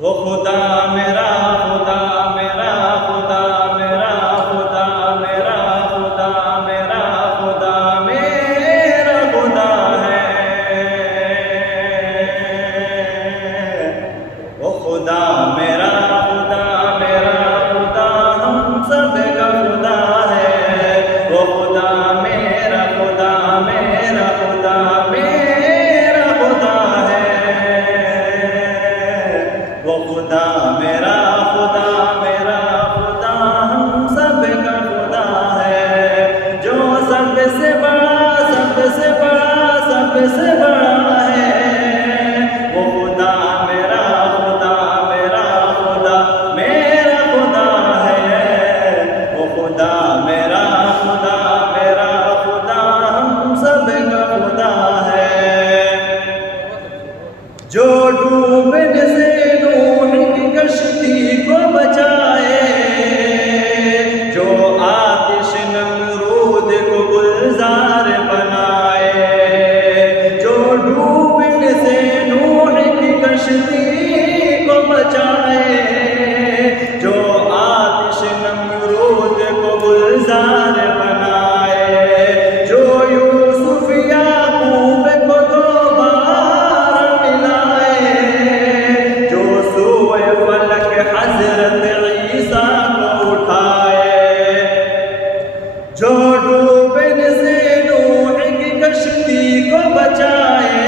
وہ خدا میرا خدا میرا خدا میرا خدا میرا خدا میرا خدا میرا خدا ہے، وہ خدا میرا خدا میرا خدا ہم سب کا خدا ہے، وہ خدا میرا خدا میرا خدا میرا خدا ہے، وہ خدا میرا خدا میرا خدا ہم سب کا خدا ہے، جو سب سے بڑا سب سے بڑا سب سے بڑا ہے، وہ خدا میرا خدا میرا خدا میرا خدا ہے، وہ خدا میرا خدا میرا خدا ہم سب کا خدا ہے، جو ڈوبنے سے نوح کی کشتی کو بچائے، جو آتش نمرود کو گلزار بنائے، جو ڈوبنے سے نوح کی کشتی کو بچائے، جو آتش نمرود کو گلزار بنائے، جو یوسف یعقوب کو دوبارہ ملائے، جو سوئے فلک حضرت عیسیٰ کو اٹھائے، جو ڈوبنے سے نوح کی کشتی کو بچائے،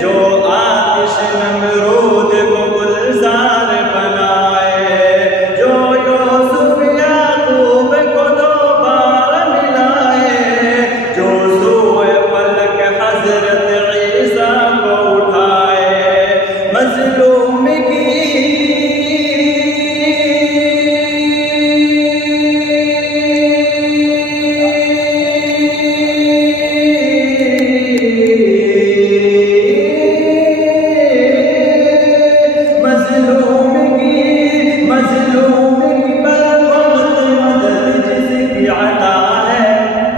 جو آتش نمرود کو گلزار بنائے، جو یوسف یعقوب کو دوبارہ ملائے، جو سوئے فلک حضرت عیسیٰ کو اٹھائے، مظلوم کی مظلوم کی بغوث مدد جس کی عطا ہے،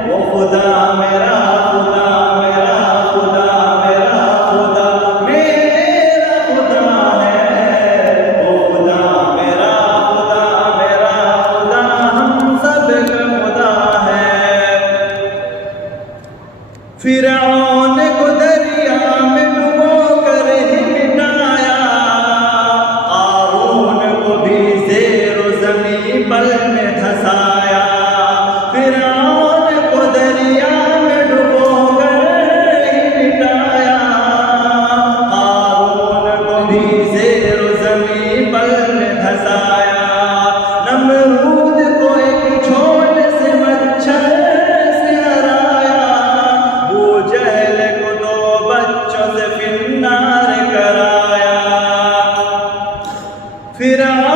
وہ خدا میرا خدا میرا خدا میرا خدا میرا خدا ہے، وہ خدا میرا خدا میرا خدا ہم سب کا خدا ہے، فرعون کو دریا میں ڈبو کر ہی مٹایا، قارون کو بھی زیر و زمین پل میں دھسایا، فرعون کو دریا میں ڈبو کر ہی مٹایا، قارون کو بھی زیر و زمین پل میں دھسایا، نمرود کو ایک چھوٹے سے مچھر سے ہرایا، ابو جہل کو 2 بچوں سے فی النار کرایا، فرعون